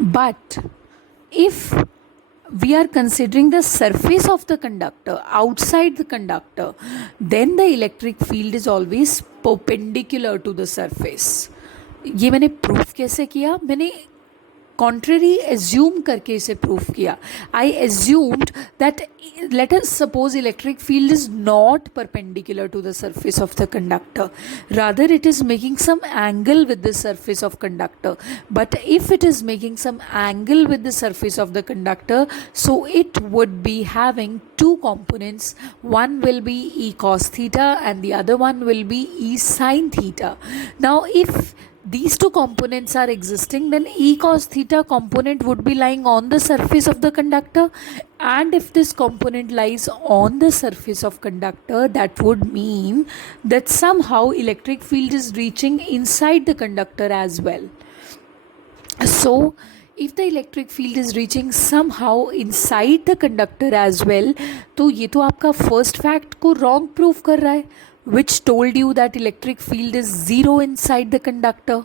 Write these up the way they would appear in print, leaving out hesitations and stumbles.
But if we are considering the surface of the conductor outside the conductor, then the electric field is always perpendicular to the surface. ये मैंने proof कैसे किया? मैंने contrary assume करके इसे proof किया. I assumed that let us suppose electric field is not perpendicular to the surface of the conductor, rather it is making some angle with the surface of conductor. But if it is making some angle with the surface of the conductor, so it would be having two components. One will be e cos theta and the other one will be e sin theta. Now if these two components are existing, then e cos theta component would be lying on the surface of the conductor, and if this component lies on the surface of conductor, that would mean that somehow electric field is reaching inside the conductor as well. So if the electric field is reaching somehow inside the conductor as well, तो ये तो आपका first fact को wrong proof कर रहा है, which told you that electric field is zero inside the conductor.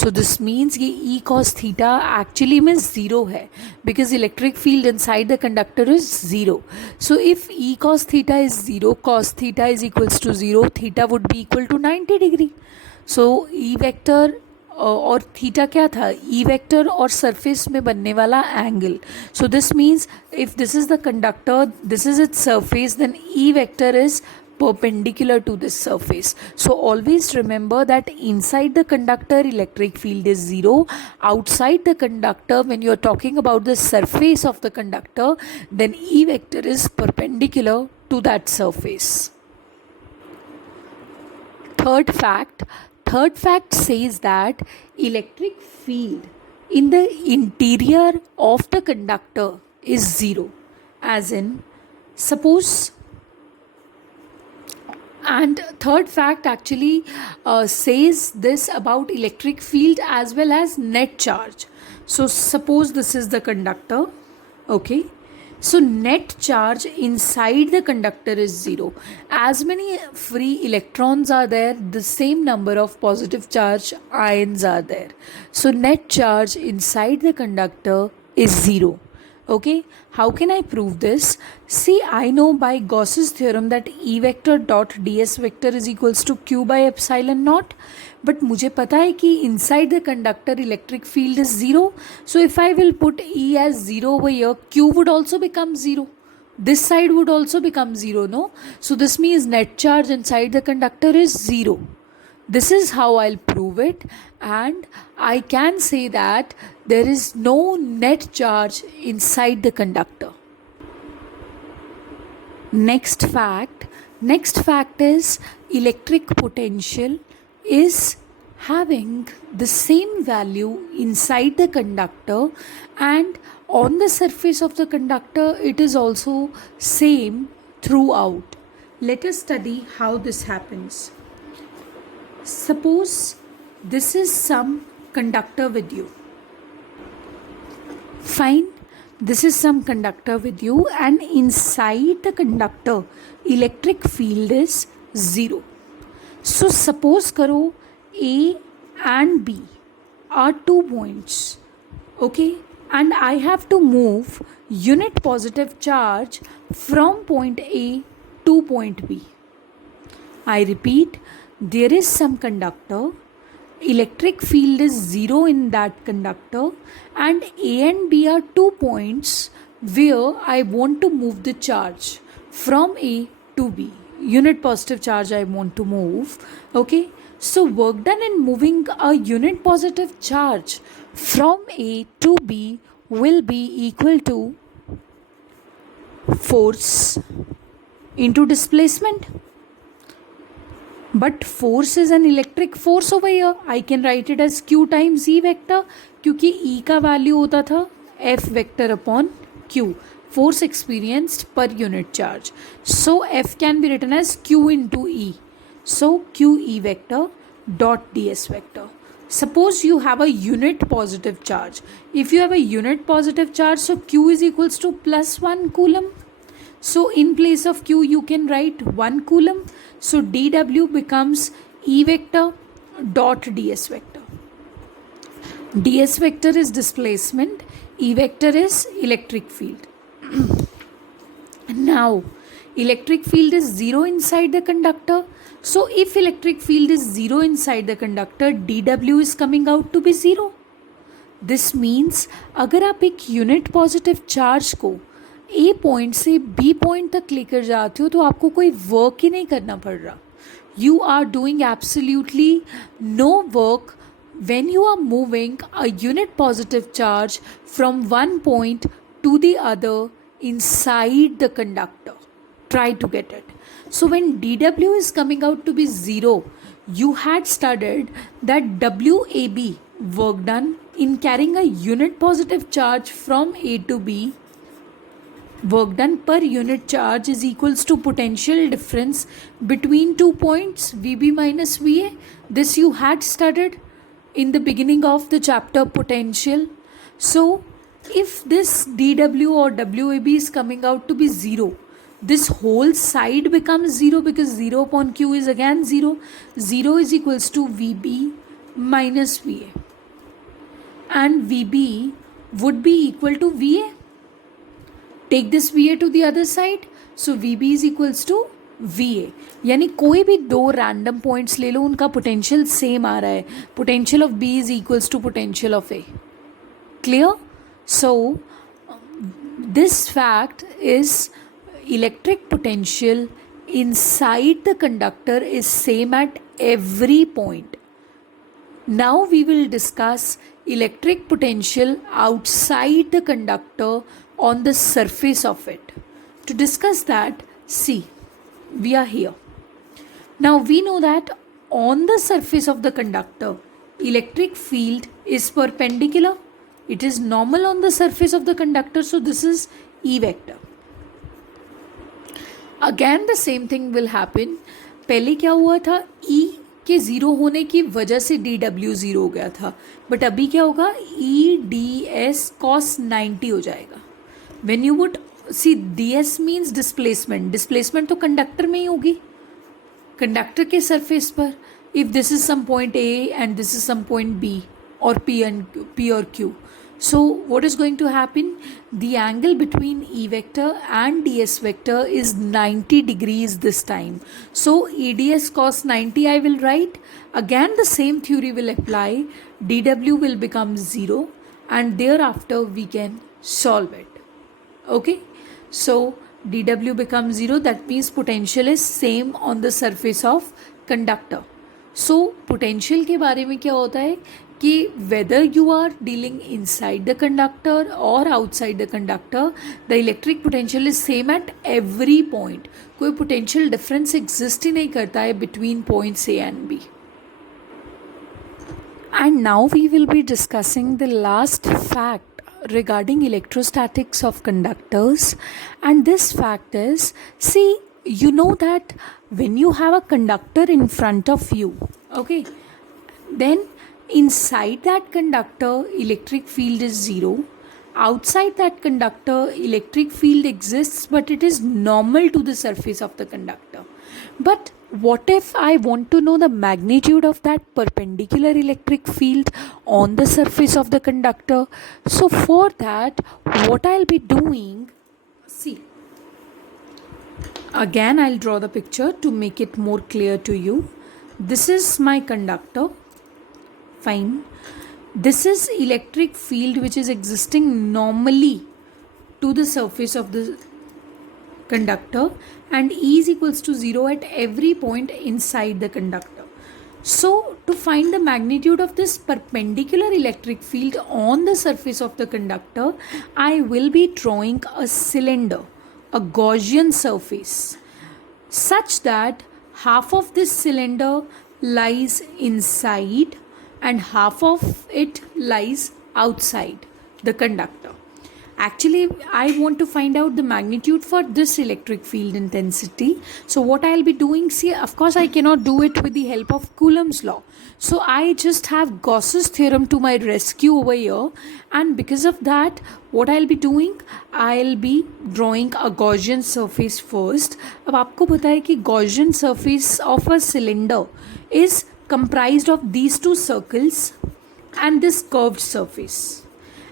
So this means ये e cos theta actually में zero है, because electric field inside the conductor is zero. So if e cos theta is zero, cos theta is equals to zero, theta would be equal to 90 degree. So e vector और theta क्या था? E vector और surface में बनने वाला angle. So this means if this is the conductor, this is its surface, then E vector is perpendicular to this surface. So always remember that inside the conductor electric field is zero. Outside the conductor, when you are talking about the surface of the conductor, then E vector is perpendicular to that surface. Third fact says that electric field in the interior of the conductor is zero. As in, suppose, and third fact actually says this about electric field as well as net charge. So suppose this is the conductor, okay? So net charge inside the conductor is zero. As many free electrons are there, the same number of positive charge ions are there. So net charge inside the conductor is zero. Okay, how can I prove this? See, I know by Gauss's theorem that E vector dot ds vector is equals to q by epsilon naught. But मुझे पता है कि inside the conductor electric field is zero. So if I will put E as zero over here, q would also become zero. This side would also become zero, no? So this means net charge inside the conductor is zero. This is how I'll prove it, and I can say that there is no net charge inside the conductor. Next fact is electric potential is having the same value inside the conductor, and on the surface of the conductor it is also same throughout. Let us study how this happens. Suppose this is some conductor with you. Fine, this is some conductor with you, and inside the conductor electric field is zero. So suppose karo A and B are 2 points, okay, and I have to move unit positive charge from point A to point B. I repeat, there is some conductor, electric field is zero in that conductor, and A and B are 2 points where I want to move the charge from A to B. Unit positive charge I want to move, okay? So work done in moving a unit positive charge from A to B will be equal to force into displacement. But force is an electric force over here. I can write it as q times E vector, क्योंकि E का value होता था F vector upon Q, force experienced per unit charge. So F can be written as Q into E. So Q E vector dot ds vector. Suppose you have a unit positive charge. If you have a unit positive charge, so Q is equals to plus 1 coulomb. So in place of Q you can write 1 coulomb. So dW becomes E vector dot ds vector. ds vector is displacement, E vector is electric field. Now electric field is zero inside the conductor, so if electric field is zero inside the conductor, dw is coming out to be zero. This means अगर आप एक unit positive charge को ए point से B point तक लेकर जाते हो तो आपको कोई वर्क ही नहीं करना पड़ रहा. You are doing absolutely no work when you are moving a unit positive charge from one point to the other inside the conductor. Try to get it. So when dw is coming out to be zero, you had studied that WAB, work done in carrying a unit positive charge from A to B, work done per unit charge is equals to potential difference between 2 points VB minus VA. This you had studied in the beginning of the chapter potential. So if this dw or WAB is coming out to be zero, this whole side becomes zero because 0 upon q is again 0. 0 is equals to VB minus VA, and VB would be equal to VA. Take this VA to the other side, so VB is equals to VA. यानी कोई भी दो random points ले लो, उनका potential same आ रहा है. Potential of B is equals to potential of A. Clear? So this fact is electric potential inside the conductor is same at every point. Now we will discuss electric potential outside the conductor on the surface of it. To discuss that, see, we are here. Now we know that on the surface of the conductor, electric field is perpendicular. It is normal on the surface of the conductor, so this is E vector. Again the same thing will happen. पहले क्या हुआ था, E के zero होने की वजह से dw zero हो गया था, बट अभी क्या होगा, E ds cos 90 हो जाएगा. When you would see ds means displacement. Displacement तो कंडक्टर में ही होगी, कंडक्टर के सरफेस पर. If this is some point A and this is some point B और P और Q, so what is going to happen, the angle between E vector and ds vector is 90 degrees this time. So EDS cos 90 I will write. Again the same theory will apply. dw will become 0 and thereafter we can solve it. Okay, so dw becomes 0. That means potential is same on the surface of conductor. So potential के बारे में क्या होता है कि whether you are dealing inside the conductor or outside the conductor, the electric potential is same at every point. कोई potential difference exist ही नहीं करता है between points A and B. And now we will be discussing the last fact regarding electrostatics of conductors, and this fact is, see, you know that when you have a conductor in front of you, okay, then inside that conductor electric field is 0. Outside that conductor electric field exists, but it is normal to the surface of the conductor. But what if I want to know the magnitude of that perpendicular electric field on the surface of the conductor? So for that, what I'll be doing, see, again I'll draw the picture to make it more clear to you. This is my conductor. Fine. This is electric field which is existing normally to the surface of the conductor, and E is equals to 0 at every point inside the conductor. So to find the magnitude of this perpendicular electric field on the surface of the conductor, I will be drawing a cylinder, a Gaussian surface, such that half of this cylinder lies inside and half of it lies outside the conductor. Actually, I want to find out the magnitude for this electric field intensity. So what I'll be doing, see, of course I cannot do it with the help of Coulomb's law. So I just have Gauss's theorem to my rescue over here, and because of that, what I'll be doing, I'll be drawing a Gaussian surface first. अब आपको पता है कि Gaussian surface of a cylinder is comprised of these two circles, and this curved surface,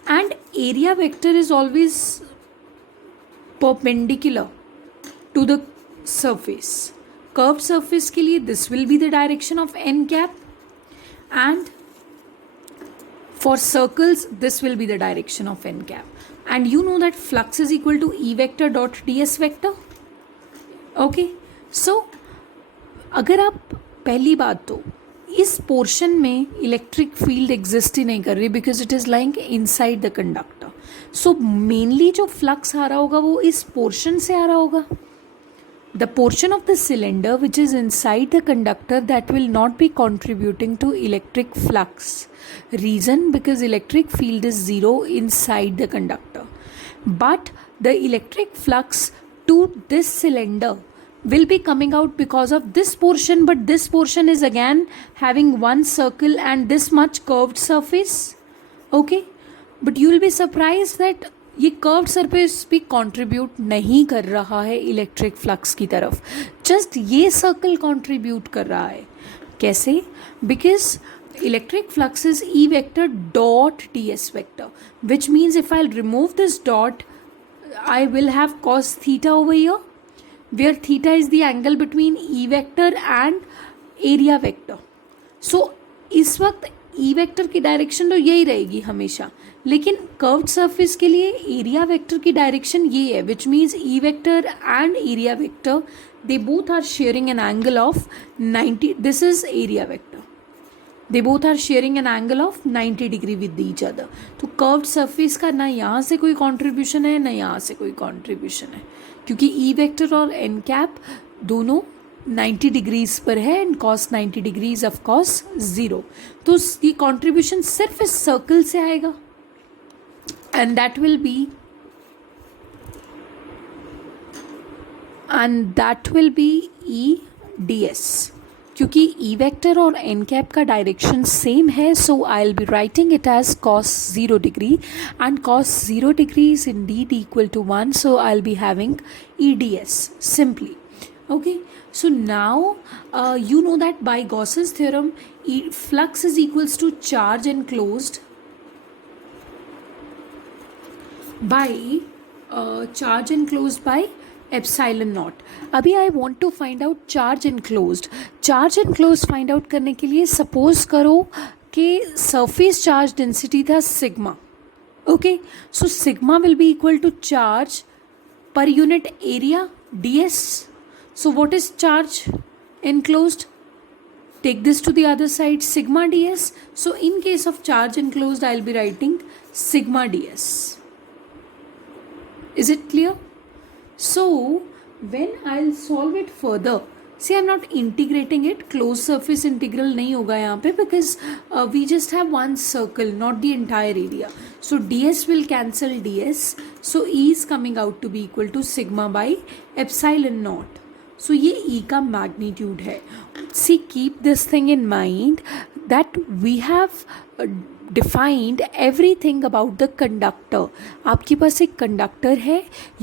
and area vector is always perpendicular to the surface. Curved surface के लिए this will be the direction of n cap, and for circles this will be the direction of n cap. And you know that flux is equal to E vector dot ds vector. Okay, so अगर आप पहली बात तो इस portion में electric field exist ही नहीं कर रही because it is lying inside the conductor. So mainly जो फ्लक्स आ रहा होगा वो इस पोर्शन से आ रहा होगा. The portion of the cylinder which is inside the conductor that will not be contributing to electric flux. Reason, because electric field is zero inside the conductor. But the electric flux to this cylinder will be coming out because of this portion, but this portion is again having one circle and this much curved surface. Okay, but you will be surprised that ये curved surface भी contribute नहीं कर रहा है electric flux की तरफ, just ये circle contribute कर रहा है. कैसे? Because electric flux is E vector dot d s vector, which means if I remove this dot I will have cos theta over here, where theta is the angle between E vector and area vector. So इस वक्त E vector की direction तो यही रहेगी हमेशा, लेकिन curved surface के लिए एरिया वेक्टर की डायरेक्शन ये है, which means E vector and area vector they both are sharing an angle of 90. This is area vector. They both are sharing an angle of 90 degree with each other. तो curved surface का ना यहाँ से कोई contribution है ना यहाँ से कोई कॉन्ट्रीब्यूशन है, क्योंकि ई वेक्टर और एन कैप दोनों 90 डिग्रीज पर है and cos 90 degrees of cos 0. तो ये कॉन्ट्रीब्यूशन सिर्फ इस सर्कल से आएगा and that will be E ds. क्योंकि E वेक्टर और n कैप का डायरेक्शन सेम है, so I will be writing it as cos 0 degree and cos 0 degree is indeed equal to 1, so I will be having E ds simply. Okay, so now you know that by Gauss's theorem flux is equals to charge enclosed by charge enclosed by epsilon naught. अभी I want to find out charge enclosed. Charge enclosed find out करने के लिए suppose करो कि surface charge density था sigma. Okay, so sigma will be equal to charge per unit area ds. So what is charge enclosed? Take this to the other side, sigma ds. So in case of charge enclosed I will be writing sigma ds. Is it clear? So when I'll solve it further, see I'm not integrating it, closed surface integral नहीं होगा यहाँ पे because we just have one circle, not the entire area. So ds will cancel ds, so E is coming out to be equal to sigma by epsilon naught. So ये E का magnitude है. See, keep this thing in mind that we have defined everything about the conductor. आपके पास एक conductor है,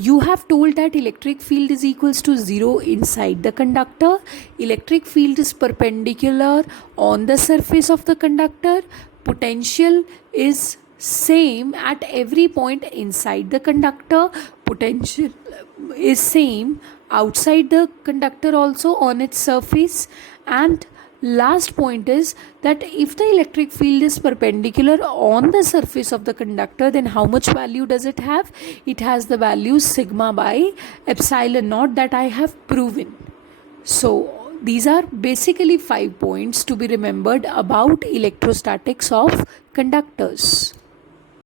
you have told that electric field is equals to 0 inside the conductor. Electric field is perpendicular on the surface of the conductor. Potential is same at every point inside the conductor. Potential is same outside the conductor also on its surface. And last point is that if the electric field is perpendicular on the surface of the conductor, then how much value does it have? It has the value sigma by epsilon naught that I have proven. So these are basically 5 points to be remembered about electrostatics of conductors.